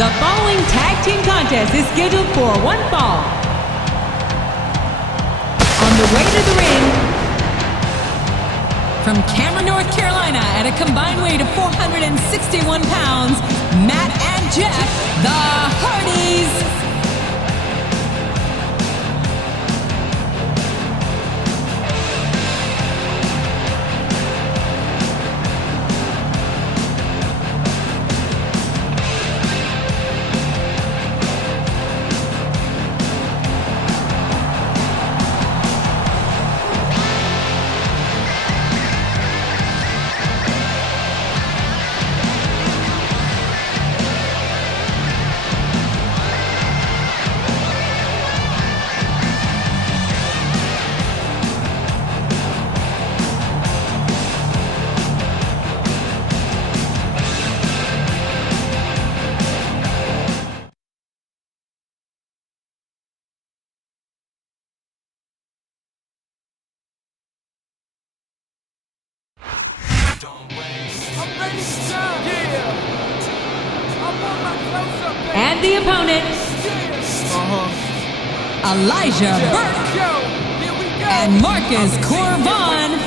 The following tag team contest is scheduled for one fall. On the way to the ring, from Cameron, North Carolina, at a combined weight of 461 pounds, Matt and Jeff, the Hardys. And the opponent, Elijah Burke and Marcus Corvon.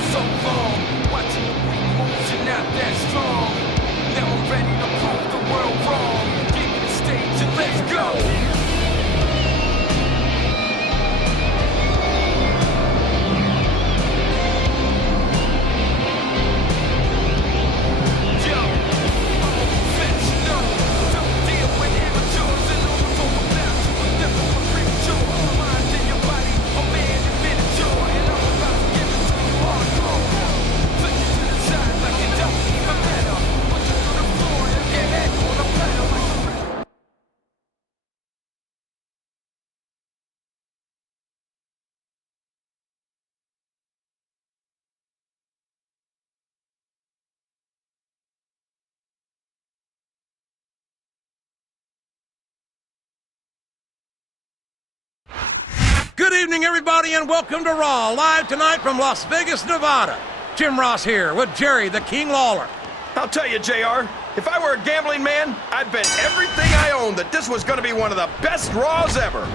Good evening, everybody, and welcome to Raw, live tonight from Las Vegas, Nevada. Jim Ross here with Jerry the King Lawler. I'll tell you, JR, if I were a gambling man, I'd bet everything I own that this was going to be one of the best Raws ever.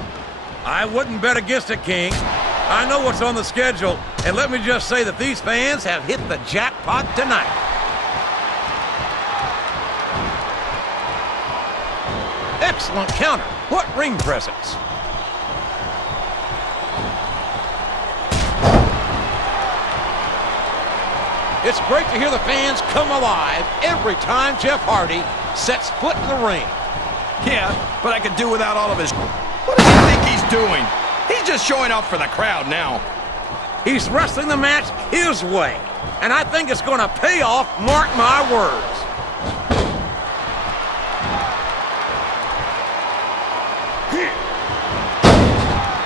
I wouldn't bet against it, King. I know what's on the schedule, and let me just say that these fans have hit the jackpot tonight. Excellent counter. What ring presence. It's great to hear the fans come alive every time Jeff Hardy sets foot in the ring. Yeah, but I could do without all of his... What does he think he's doing? He's just showing off for the crowd now. He's wrestling the match his way, and I think it's going to pay off, mark my words.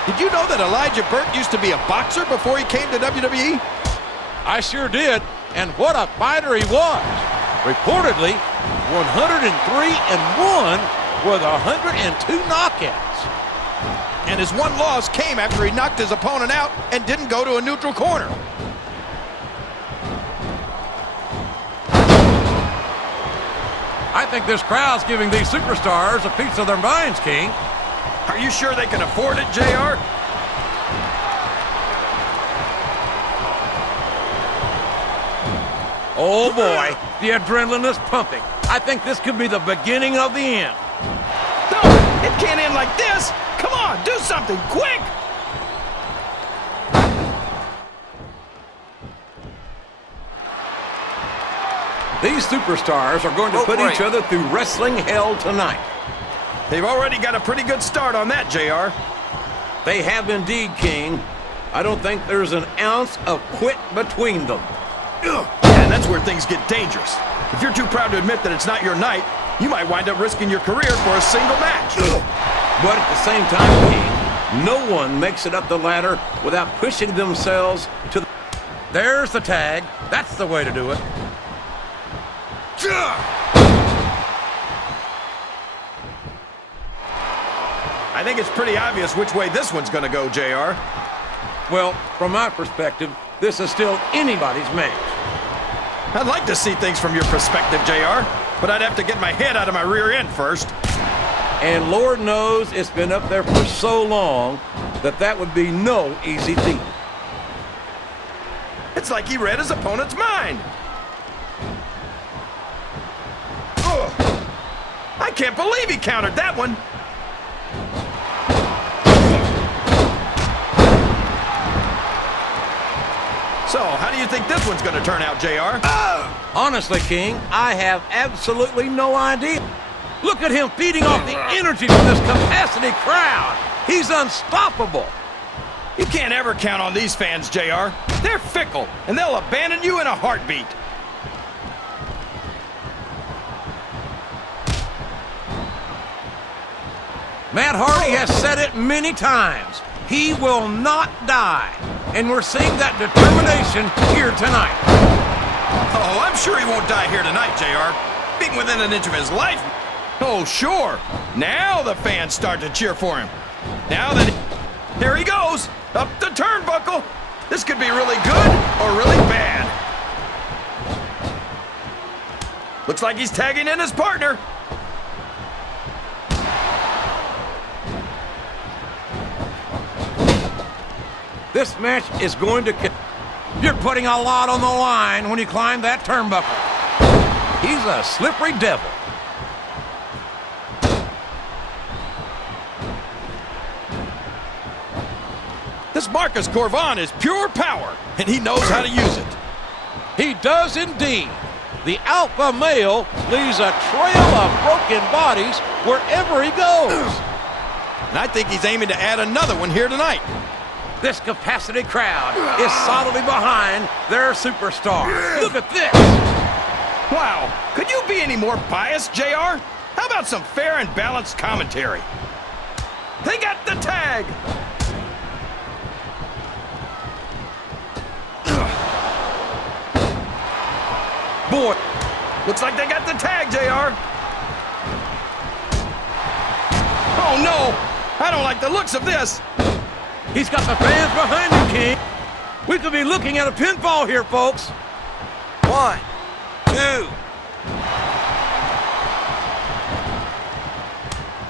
Did you know that Elijah Burke used to be a boxer before he came to WWE? I sure did, and what a fighter he was. Reportedly, 103-1 with 102 knockouts. And his one loss came after he knocked his opponent out and didn't go to a neutral corner. I think this crowd's giving these superstars a piece of their minds, King. Are you sure they can afford it, JR? Oh boy, the adrenaline is pumping. I think this could be the beginning of the end. No, it can't end like this. Come on, do something, quick! These superstars are going to put each other through wrestling hell tonight. They've already got a pretty good start on that, JR. They have indeed, King. I don't think there's an ounce of quit between them. Ugh. Yeah, and that's where things get dangerous. If you're too proud to admit that it's not your night, you might wind up risking your career for a single match. Ugh. But at the same time, King, no one makes it up the ladder without pushing themselves to the... There's the tag. That's the way to do it. I think it's pretty obvious which way this one's going to go, JR. Well, from my perspective, this is still anybody's match. I'd like to see things from your perspective, JR, but I'd have to get my head out of my rear end first. And Lord knows it's been up there for so long that would be no easy feat. It's like he read his opponent's mind. Ugh. I can't believe he countered that one. So, how do you think this one's going to turn out, JR? Honestly, King, I have absolutely no idea. Look at him feeding off the energy from this capacity crowd. He's unstoppable. You can't ever count on these fans, JR. They're fickle, and they'll abandon you in a heartbeat. Matt Hardy has said it many times. He will not die. And we're seeing that determination here tonight. Oh, I'm sure he won't die here tonight, JR. Being within an inch of his life. Oh, sure. Now the fans start to cheer for him. Now that... Here he goes. Up the turnbuckle. This could be really good or really bad. Looks like he's tagging in his partner. This match is going to... You're putting a lot on the line when you climb that turnbuckle. He's a slippery devil. This Marcus Corvan is pure power, and he knows how to use it. He does indeed. The alpha male leaves a trail of broken bodies wherever he goes. And I think he's aiming to add another one here tonight. This capacity crowd is solidly behind their superstar. Look at this. Wow, could you be any more biased, JR? How about some fair and balanced commentary? They got the tag. Boy, looks like they got the tag, JR. Oh no, I don't like the looks of this. He's got the fans behind him, King. We could be looking at a pinfall here, folks. 1, 2.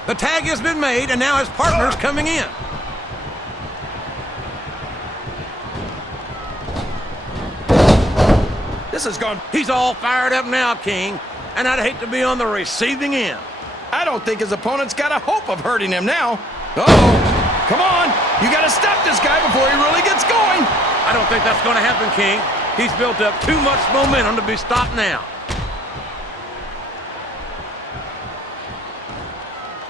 The tag has been made, and now his partner's coming in. This has gone... He's all fired up now, King, and I'd hate to be on the receiving end. I don't think his opponent's got a hope of hurting him now. Uh-oh. Come on, you gotta stop this guy before he really gets going. I don't think that's gonna happen, King. He's built up too much momentum to be stopped now.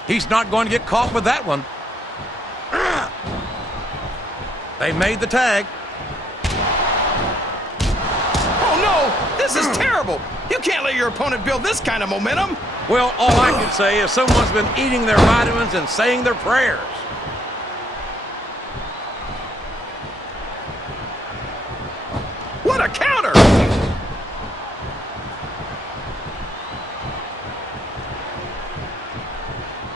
He's not going to get caught with that one. They made the tag. Oh no, this is terrible. You can't let your opponent build this kind of momentum. Well, all I can say is someone's been eating their vitamins and saying their prayers. What a counter!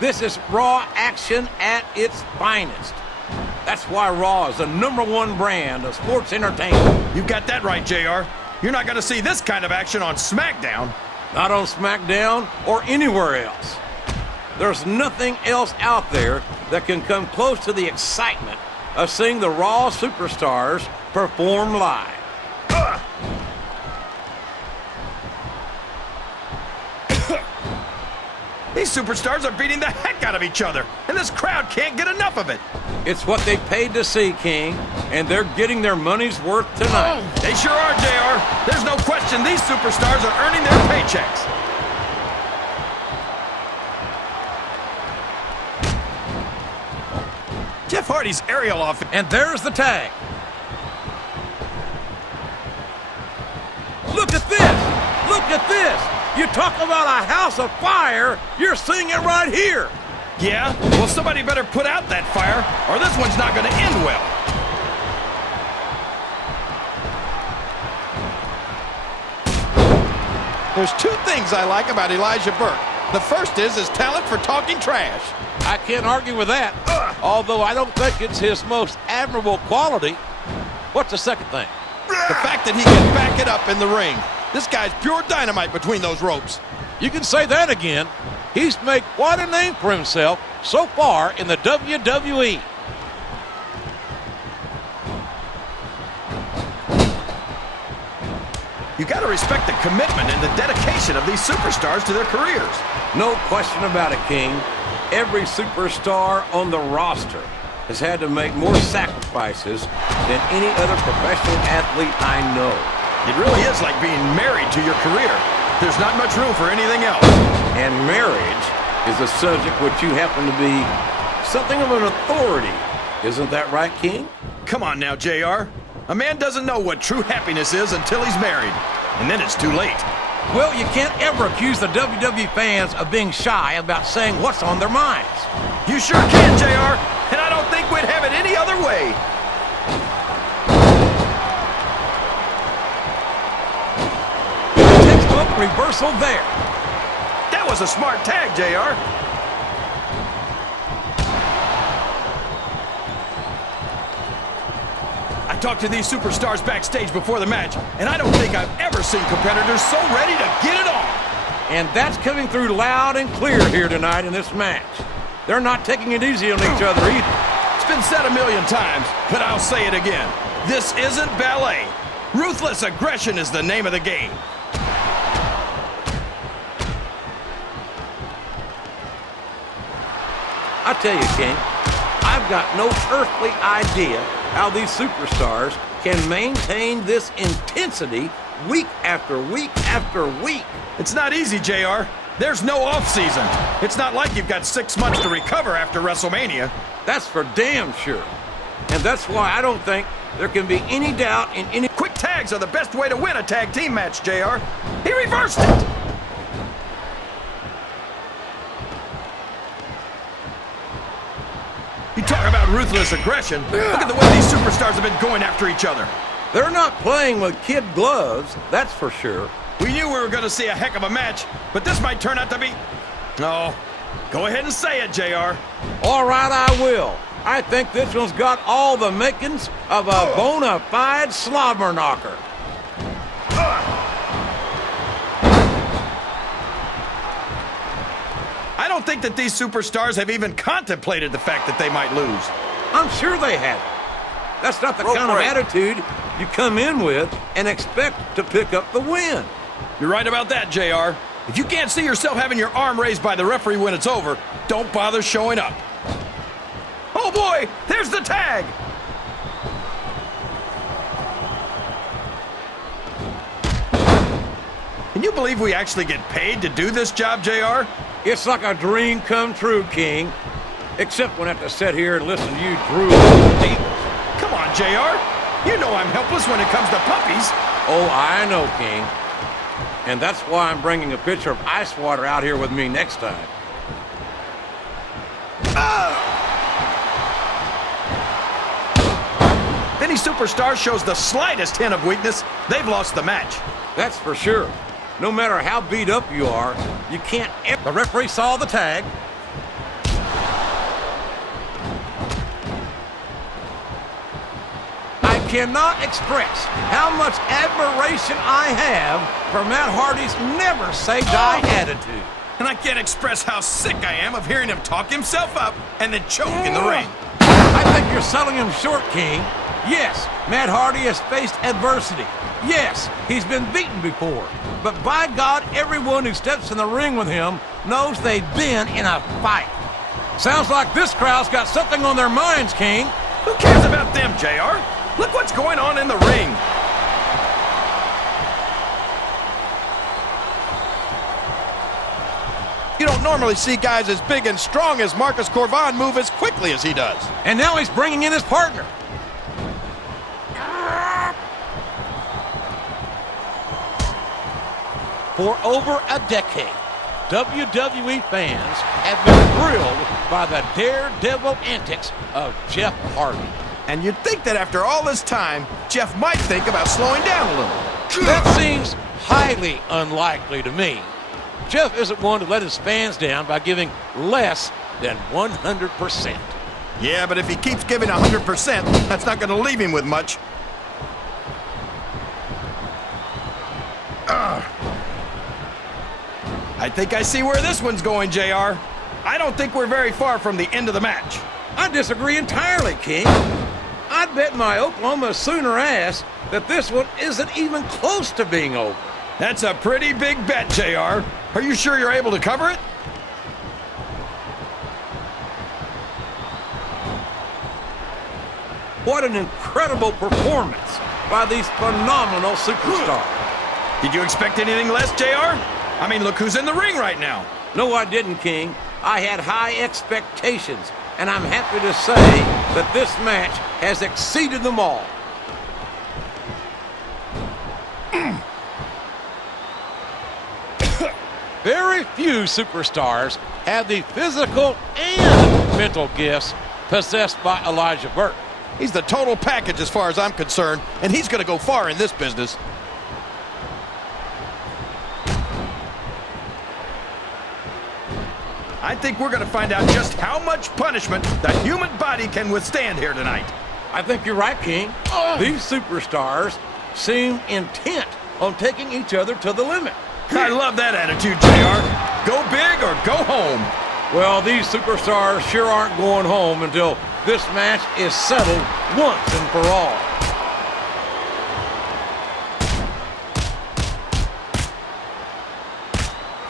This is Raw action at its finest. That's why Raw is the #1 brand of sports entertainment. You got that right, JR. You're not going to see this kind of action on SmackDown. Not on SmackDown or anywhere else. There's nothing else out there that can come close to the excitement of seeing the Raw superstars perform live. These superstars are beating the heck out of each other, and this crowd can't get enough of it. It's what they paid to see, King, and they're getting their money's worth tonight. They sure are, JR. There's no question these superstars are earning their paychecks. Jeff Hardy's aerial offense. And there's the tag. Look at this! Look at this! You talk about a house of fire, you're seeing it right here. Yeah? Well, somebody better put out that fire, or this one's not going to end well. There's two things I like about Elijah Burke. The first is his talent for talking trash. I can't argue with that, although I don't think it's his most admirable quality. What's the second thing? The fact that he can back it up in the ring. This guy's pure dynamite between those ropes. You can say that again. He's made quite a name for himself so far in the WWE. You got to respect the commitment and the dedication of these superstars to their careers. No question about it, King. Every superstar on the roster has had to make more sacrifices than any other professional athlete I know. It really is like being married to your career. There's not much room for anything else. And marriage is a subject which you happen to be something of an authority. Isn't that right, King? Come on now, JR. A man doesn't know what true happiness is until he's married. And then it's too late. Well, you can't ever accuse the WWE fans of being shy about saying what's on their minds. You sure can, JR. And I don't think we'd have it any other way. Textbook reversal there. That was a smart tag, JR. I talked to these superstars backstage before the match, and I don't think I've ever seen competitors so ready to get it on. And that's coming through loud and clear here tonight in this match. They're not taking it easy on each other either. It's been said a million times, but I'll say it again. This isn't ballet. Ruthless aggression is the name of the game. I tell you, King, I've got no earthly idea how these superstars can maintain this intensity week after week after week. It's not easy, JR. There's no off-season. It's not like you've got 6 months to recover after WrestleMania. That's for damn sure. And that's why I don't think there can be any doubt in any... Quick tags are the best way to win a tag team match, JR. He reversed it! You talk about ruthless aggression. Look at the way these superstars have been going after each other. They're not playing with kid gloves, that's for sure. We knew we were going to see a heck of a match, but this might turn out to be... No. Go ahead and say it, JR. All right, I will. I think this one's got all the makings of a bona fide slobber knocker. I don't think that these superstars have even contemplated the fact that they might lose. I'm sure they haven't. That's not the Rope kind break. of attitude you come in with and expect to pick up the win. You're right about that, JR. If you can't see yourself having your arm raised by the referee when it's over, don't bother showing up. Oh boy, there's the tag! Can you believe we actually get paid to do this job, JR? It's like a dream come true, King. Except when I have to sit here and listen to you drool over the tables. Come on, JR. You know I'm helpless when it comes to puppies. Oh, I know, King. And that's why I'm bringing a pitcher of ice water out here with me next time. If any superstar shows the slightest hint of weakness, they've lost the match. That's for sure. No matter how beat up you are, you can't ever... The referee saw the tag. I cannot express how much admiration I have for Matt Hardy's never-say-die attitude. And I can't express how sick I am of hearing him talk himself up and then choke in the ring. I think you're selling him short, King. Yes, Matt Hardy has faced adversity. Yes, he's been beaten before. But by God, everyone who steps in the ring with him knows they've been in a fight. Sounds like this crowd's got something on their minds, King. Who cares about them, JR? Look what's going on in the ring. You don't normally see guys as big and strong as Marcus Corvan move as quickly as he does. And now he's bringing in his partner. For over a decade, WWE fans have been thrilled by the daredevil antics of Jeff Hardy. And you'd think that after all this time, Jeff might think about slowing down a little. That seems highly unlikely to me. Jeff isn't one to let his fans down by giving less than 100%. Yeah, but if he keeps giving 100%, that's not going to leave him with much. I think I see where this one's going, JR. I don't think we're very far from the end of the match. I disagree entirely, King. I'd bet my Oklahoma Sooner ass that this one isn't even close to being over. That's a pretty big bet, JR. Are you sure you're able to cover it? What an incredible performance by these phenomenal superstars. Did you expect anything less, JR? I mean, look who's in the ring right now. No, I didn't, King. I had high expectations, and I'm happy to say that this match has exceeded them all. Very few superstars have the physical and mental gifts possessed by Elijah Burke. He's the total package as far as I'm concerned, and he's going to go far in this business. I think we're going to find out just how much punishment the human body can withstand here tonight. I think you're right, King. These superstars seem intent on taking each other to the limit. I love that attitude, JR. Go big or go home. Well, these superstars sure aren't going home until this match is settled once and for all.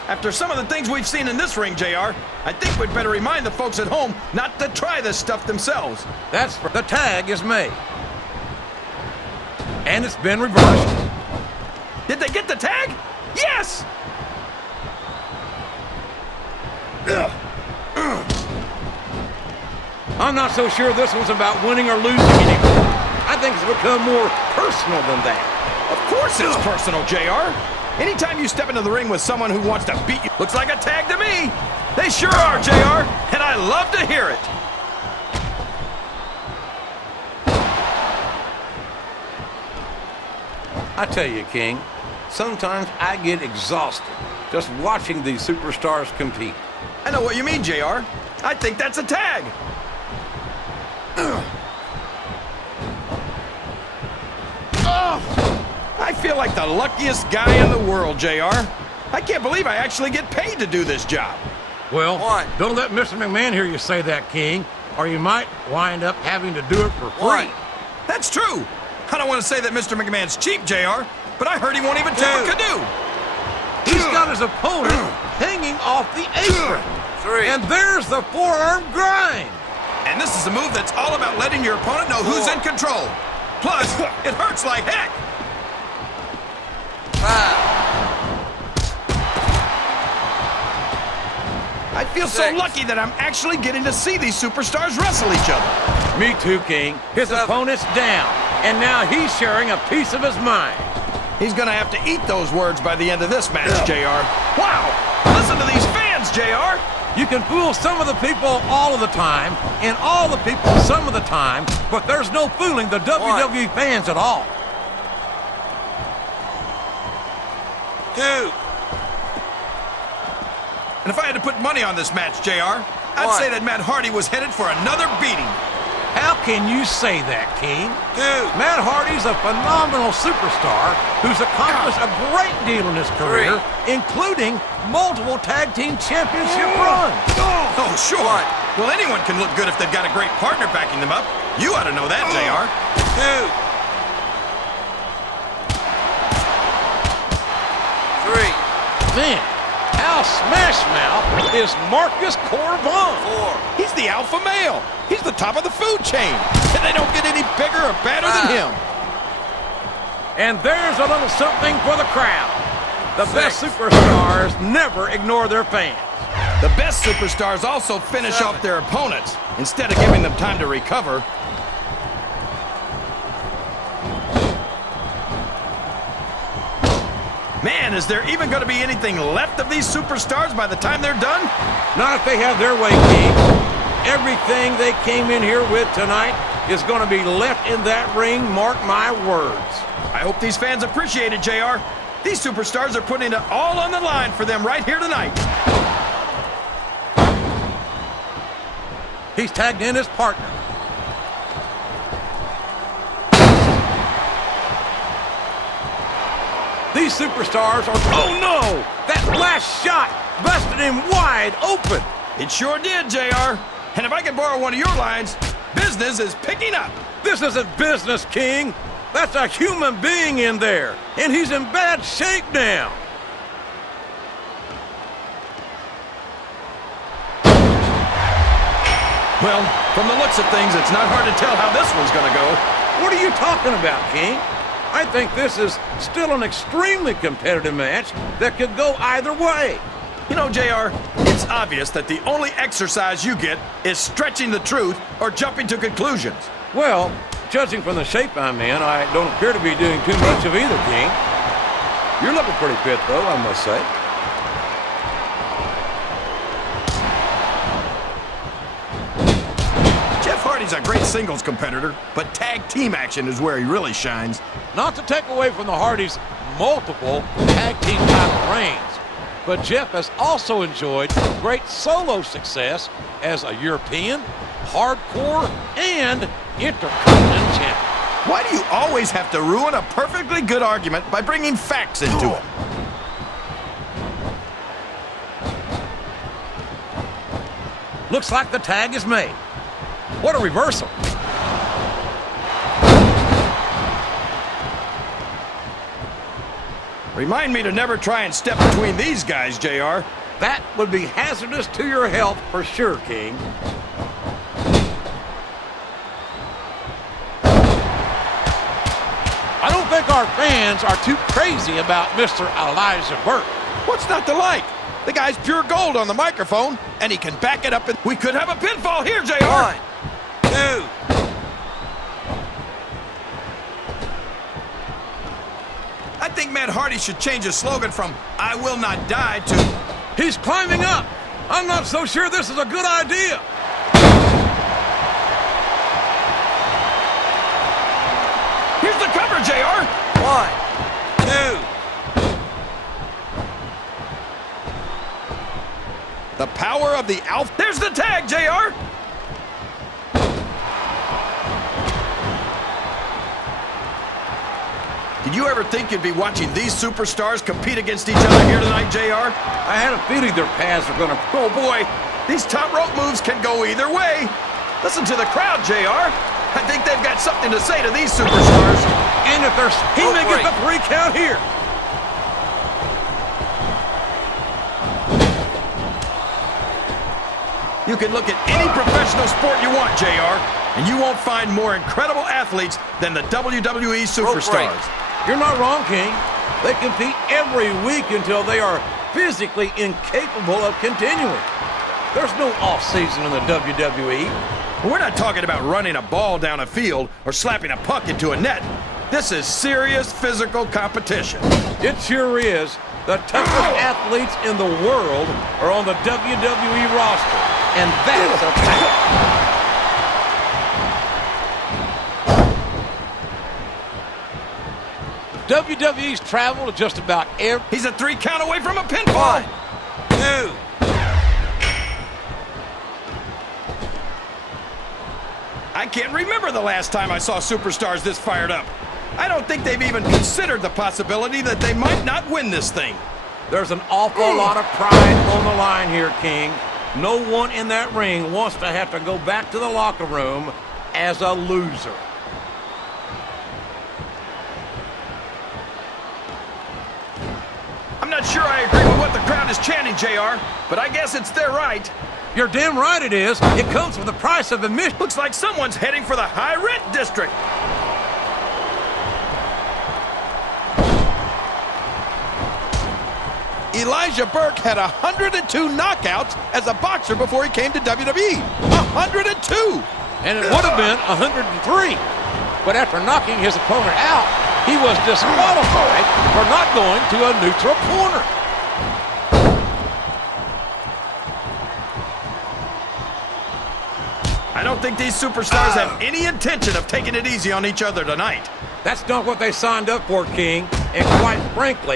After some of the things we've seen in this ring, JR, I think we'd better remind the folks at home not to try this stuff themselves. The tag is made. And it's been reversed. Did they get the tag? Yes! I'm not so sure this one's about winning or losing anymore. I think it's become more personal than that. Of course it's personal, JR. Anytime you step into the ring with someone who wants to beat you, looks like a tag to me. They sure are, JR, and I love to hear it. I tell you, King, sometimes I get exhausted just watching these superstars compete. I know what you mean, JR. I think that's a tag. I feel like the luckiest guy in the world, JR. I can't believe I actually get paid to do this job. Well, don't let Mr. McMahon hear you say that, King, or you might wind up having to do it for free. That's true. I don't want to say that Mr. McMahon's cheap, JR, but I heard he won't even tip a canoe. He's got his opponent hanging off the apron. And there's the forearm grind. And this is a move that's all about letting your opponent know who's in control. Plus, it hurts like heck. I feel so lucky that I'm actually getting to see these superstars wrestle each other. Me too, King. His opponent's down, and now he's sharing a piece of his mind. He's gonna have to eat those words by the end of this match, JR. Wow! Listen to these fans, JR! You can fool some of the people all of the time, and all the people some of the time, but there's no fooling the WWE fans at all. 2. And if I had to put money on this match, JR, I'd say that Matt Hardy was headed for another beating. How can you say that, King? 2. Matt Hardy's a phenomenal superstar who's accomplished a great deal in his career, including multiple tag team championship runs. Oh, sure. Well, anyone can look good if they've got a great partner backing them up. You ought to know that, JR. 2. 3. Man, how Smash Mouth is Marcus Corvon. 4. He's the alpha male. He's the top of the food chain. And they don't get any bigger or badder than him. And there's a little something for the crowd. The best superstars never ignore their fans. The best superstars also finish off their opponents instead of giving them time to recover. Man, is there even going to be anything left of these superstars by the time they're done? Not if they have their way, King. Everything they came in here with tonight is going to be left in that ring, mark my words. I hope these fans appreciate it, JR. These superstars are putting it all on the line for them right here tonight. He's tagged in his partner. These superstars are... Oh, no! That last shot busted him wide open. It sure did, JR. And if I could borrow one of your lines, business is picking up. This isn't business, King. That's a human being in there, and he's in bad shape now. Well, from the looks of things, it's not hard to tell how this one's gonna go. What are you talking about, King? I think this is still an extremely competitive match that could go either way. You know, JR, it's obvious that the only exercise you get is stretching the truth or jumping to conclusions. Well, judging from the shape I'm in, I don't appear to be doing too much of either, King. You're looking pretty fit, though, I must say. Jeff Hardy's a great singles competitor, but tag team action is where he really shines. Not to take away from the Hardys' multiple tag team title reigns, but Jeff has also enjoyed great solo success as a European, hardcore, and Intercontinental champion. Why do you always have to ruin a perfectly good argument by bringing facts into it? Looks like the tag is made. What a reversal. Remind me to never try and step between these guys, JR. That would be hazardous to your health for sure, King. I don't think our fans are too crazy about Mr. Elijah Burke. What's not to like? The guy's pure gold on the microphone, and he can back it up. And We could have a pinfall here, JR. 1, 2. I think Matt Hardy should change his slogan from "I will not die" to He's climbing up. I'm not so sure this is a good idea. "Here's the cover, JR." 1, 2. The power of the Alpha. There's the tag, JR. Did you ever think you'd be watching these superstars compete against each other here tonight, JR? I had a feeling their paths were going to... Oh boy, these top rope moves can go either way. Listen to the crowd, JR. I think they've got something to say to these superstars. And if there's... He may get the 3 count here. You can look at any professional sport you want, JR, and you won't find more incredible athletes than the WWE superstars. You're not wrong, King. They compete every week until they are physically incapable of continuing. There's no off-season in the WWE. We're not talking about running a ball down a field or slapping a puck into a net. This is serious physical competition. It sure is. The toughest athletes in the world are on the WWE roster, and that's a fact. WWE's traveled to just about every... He's a 3 count away from a pinfall. 1, 2. I can't remember the last time I saw superstars this fired up. I don't think they've even considered the possibility that they might not win this thing. There's an awful lot of pride on the line here, King. No one in that ring wants to have to go back to the locker room as a loser. I'm not sure I agree with what the crowd is chanting, JR, but I guess it's their right. You're damn right it is. It comes with the price of admission. Looks like someone's heading for the high-rent district. Elijah Burke had 102 knockouts as a boxer before he came to WWE. 102! And it would have been 103. But after knocking his opponent out, he was disqualified for not going to a neutral corner. I don't think these superstars have any intention of taking it easy on each other tonight. That's not what they signed up for, King. And quite frankly,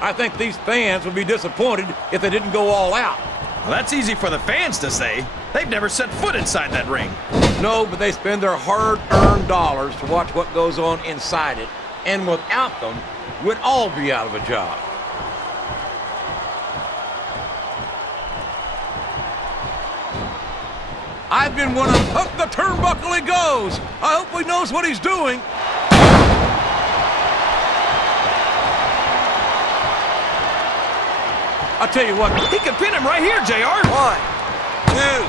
I think these fans would be disappointed if they didn't go all out. Well, that's easy for the fans to say. They've never set foot inside that ring. No, but they spend their hard-earned dollars to watch what goes on inside it, and without them, we'd all be out of a job. I've been one of hook the turnbuckle he goes. I hope he knows what he's doing. I'll tell you what. He could pin him right here, JR. 1, 2,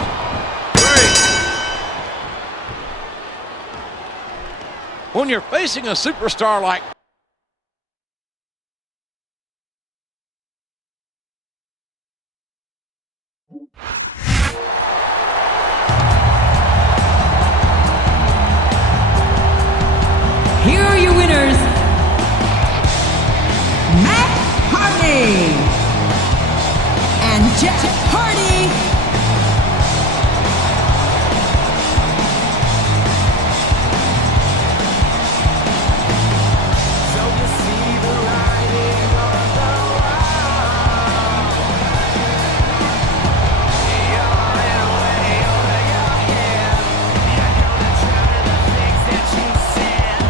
3. When you're facing a superstar like Here are your winners, Matt Hardy and Jeff Hardy.